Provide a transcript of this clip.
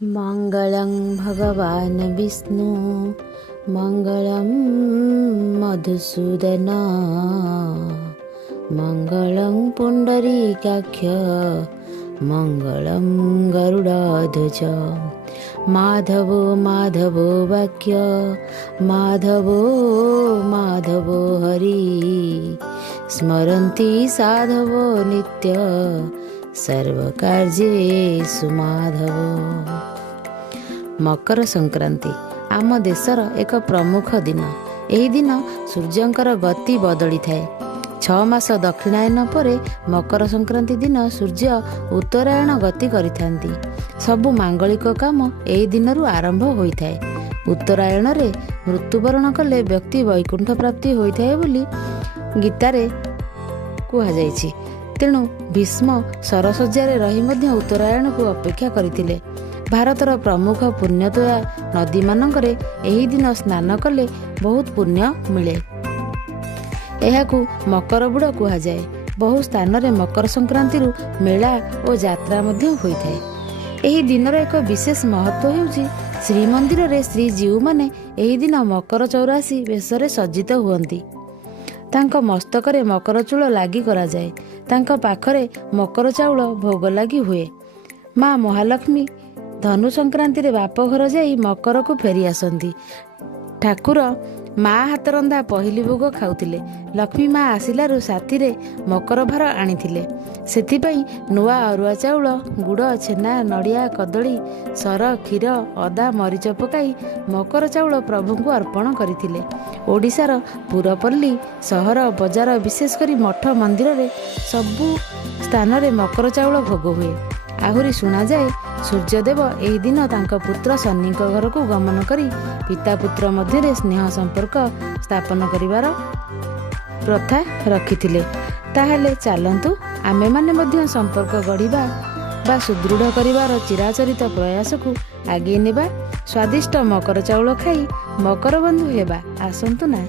मङ्गलं भगवान् विष्णु मङ्गलं मधुसूदन मङ्गलं पुण्डरीकाक्ष मङ्गलं गरुडाध्वज माधवो माधवो वाक्य माधवो माधवो हरि स्मरन्ति साधवो नित्य सर्वकार्येषु माधव। मकर संक्रांति आम देशर एक प्रमुख दिन। एही दिन सूर्यंकर गति बदली थाए। 6 मास दक्षिणायन परे मकर संक्रांति दिन सूर्य उत्तरायण गति करिथांती। सबु मांगलिक काम एही दिनरु आरंभ होइथाए। उत्तरायण रे मृत्युवरण कले व्यक्ति वैकुंठ प्राप्ति होइथाए बोली गीतारे कुहा जाइछि। तेणु भीष्म सरसज्जारे रही मध्य उत्तरायण को अपेक्षा करथिले। भारतर प्रमुख पुण्यतोया नदी मानकरे एही दिन स्नान कले बहुत पुण्य मिले। एहाकू मकर बुड़ कुहा जाए। बहु स्थान रे मकर संक्रांति रु मेला और यात्रा मध्य होइथाए। एही दिनर एक विशेष महत्व हेउछि श्रीमंदिर रे श्रीजीव माने एही दिन मकर चौरासी बेशरे सज्जित हुअंती। तांको मस्तकरे मकर चूल लागी करा जाए। तांको पाखरे मकर चाउल भोग लागी हुए। माँ महालक्ष्मी धनु संक्रांति रे बाप घर जाई मकर को फेरी आसंती। ठाकुर माँ हाथ रंधा पहिली भोग खाउथिले। लक्ष्मी माँ आसिलारु साथी रे मकर भार आनिथिले। सेथिपई नुआ अरुआ चाउल गुड़ छेना नड़िया कदली सर क्षीर अदा मरीच पकाई मकर चाउल प्रभु को अर्पण करथिले। ओडिशार पुरपल्ली सहर बजार विशेष करी मठ मंदिर रे सबु स्थान रे मकर चाउल भोग हुए। आहुरी सुना जाए सूर्यदेव एही दिन तांको पुत्र शनि घर को गमन करी पिता पुत्र मध्य स्नेह संपर्क स्थापन करिवार प्रथा रखिथिले। ताहले चालंतु आमे माने मध्य संपर्क गढ़िबा बा सुदृढ़ करिवार चिराचरित प्रयास को आगे नेबा। स्वादिष्ट मकर चाउल खाई मकर बंधु हेबा। आसंतु ना।